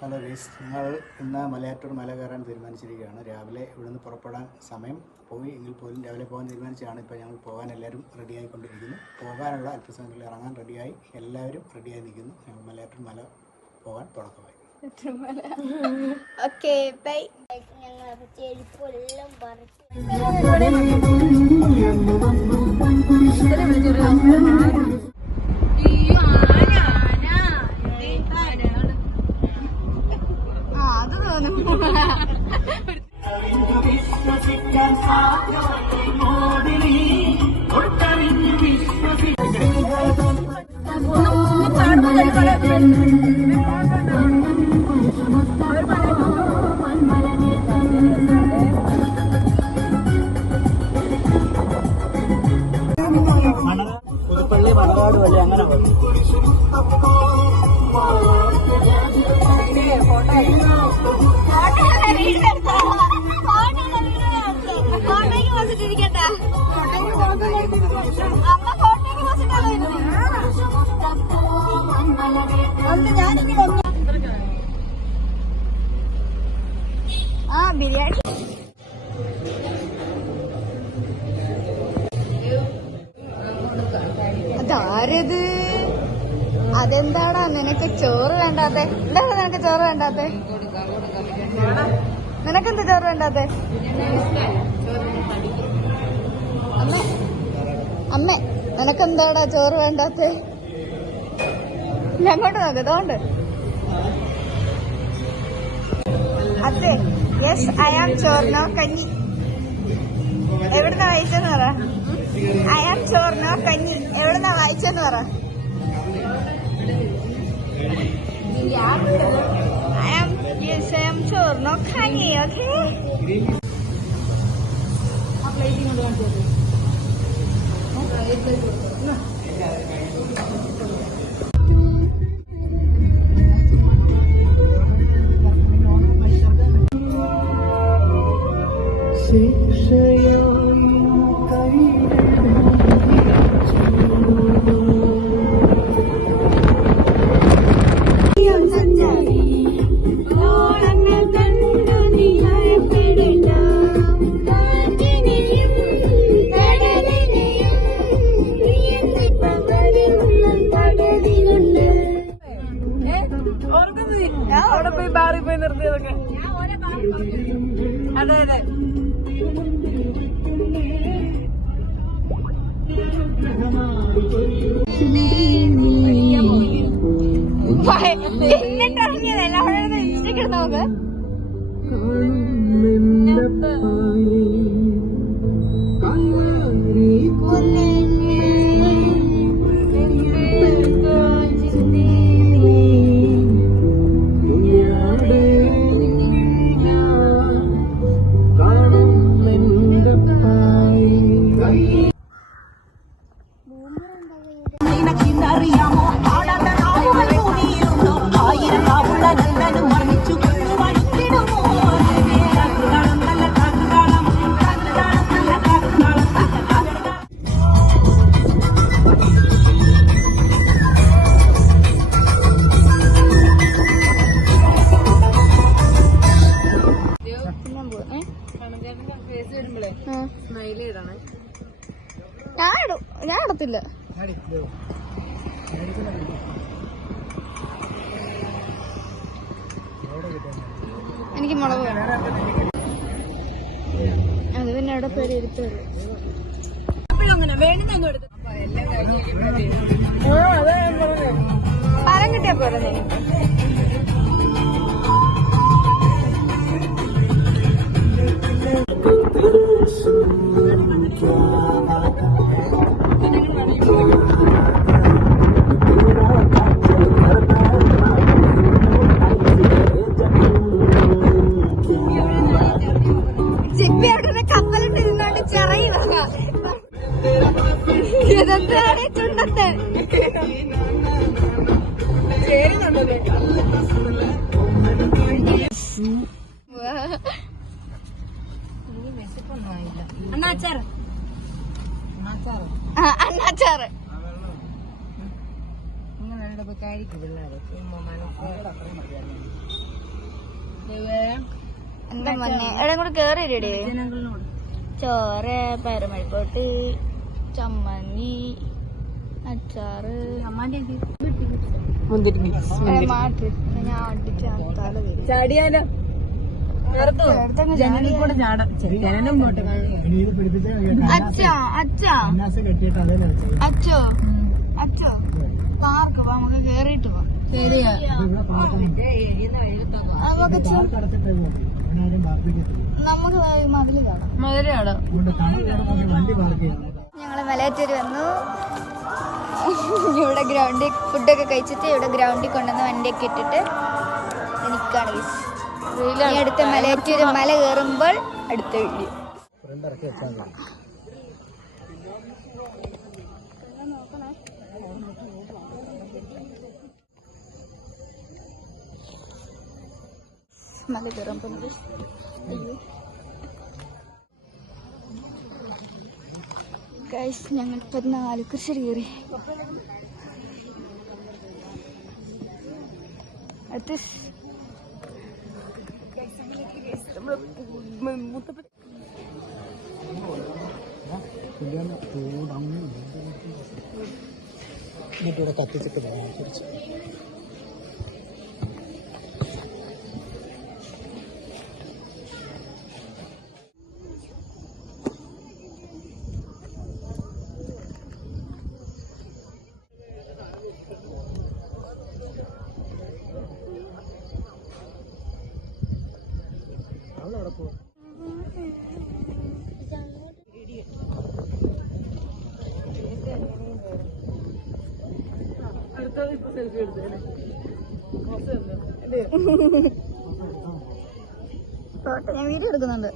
Hello guys, ഞങ്ങൾ ഇന്ന് മലയാറ്റൂർ മല കയറാൻ തീരുമാനിച്ചിരിക്കുകയാണ്. രാവിലെ ഇവിടുന്ന് പുറപ്പെടാൻ സമയം പോയി എങ്കിൽ പോലും രാവിലെ പോകാൻ തീരുമാനിച്ചാണ്. ഇപ്പോൾ ഞങ്ങൾ പോകാൻ എല്ലാവരും റെഡിയായിക്കൊണ്ടിരിക്കുന്നു. പോകാനുള്ള അല്പസമയത്തിൽ ഇറങ്ങാൻ റെഡിയായി, എല്ലാവരും റെഡിയായി നിൽക്കുന്നു. ഞങ്ങൾ മലയാറ്റൂർ മല പോകാൻ തുടക്കമായി. പുതുപ്പള്ളി മണവാട് വഴി അങ്ങനെ പോകും. ബിരിയാണി അതാരത്? അതെന്താടാ നിനക്ക് ചോറ് വേണ്ടാത്തെ? എന്താണ് നിനക്ക് ചോറ് വേണ്ടാത്തെ? നിനക്കെന്താ ചോറ് വേണ്ടാത്തെ? അമ്മേ അമ്മേ നിനക്കെന്താടാ ചോറ് വേണ്ടാത്തെ? അങ്ങോട്ട് നോക്ക്, ഇതുകൊണ്ട് അതെ. യെസ്, ഐ ആം ചോറിനോ കഞ്ഞി. എവിടുന്നാ വായിച്ചെന്ന് പറ. ഐ ആം ചോറിനോ കഞ്ഞി എവിടുന്നാ വായിച്ചെന്ന് പറ. ഐ ആം ചോറിനോ കഞ്ഞി. ഓക്കെ, ഞാൻ അവിടെ പോയി ബാറിൽ പോയി നിർത്തിയതൊക്കെ. അതെ അതെ, എന്നിട്ടിറങ്ങിയതല്ല അവിടെ ഇൻസ്റ്റയ്ക്ക് നോക്ക്. ഞാൻ ഇടത്തില്ല. എനിക്ക് മുളക് അത് പിന്നെ അവിടെ പേര് എടുത്തുള്ളൂ. പരം കിട്ടിയാ പോലെ കപ്പലിട്ട് ഇരുന്നോണ്ട് ചെറിയ ചുണ്ടത്ത് അണ്ണാച്ചാറ് അണ്ണാച്ചാറ് ഇങ്ങനെ കഴിക്കും പിള്ളേർ. എന്താ പറഞ്ഞേ എവിടെ കൂടെ കേറി ഇടേ ചോറ് പരമഴിക്കോട്ട് ചമ്മന്തി അച്ചാറ് മാറ്റി ഞാൻ അടിച്ചാ ചാടിയാലോ ജനലിൽ കൂടെ ചാടാം ജനലും പോട്ടെ അച്ഛോ അച്ഛോ അച്ഛോ അച്ഛോ പാർക്ക് നമുക്ക് കേറിയിട്ട് പോവാം ശരിയാ നമുക്ക് മതില് കാണാം മധുരയാണോ ഞങ്ങള് മലയാറ്റൂര് വന്നു. ഇവിടെ ഗ്രൗണ്ടിൽ ഫുഡൊക്കെ കഴിച്ചിട്ട് ഇവിടെ ഗ്രൗണ്ടിൽ കൊണ്ടുവന്ന് വണ്ടിയൊക്കെ ഇട്ടിട്ട് എനിക്കാണ് ഇനി അടുത്ത മലയാറ്റൂര് മല കയറുമ്പോൾ അടുത്ത വീഡിയോ. മല കയറുമ്പോൾ ഗൈസ് ഞങ്ങളിപ്പോൾ 4 കൃഷി കയറി. അടുത്ത് എന്നിട്ടിവിടെ കത്തിച്ചിട്ട് പറയാം കുറച്ച് ഞാൻ വീഡിയോ എടുക്കുന്നുണ്ട്.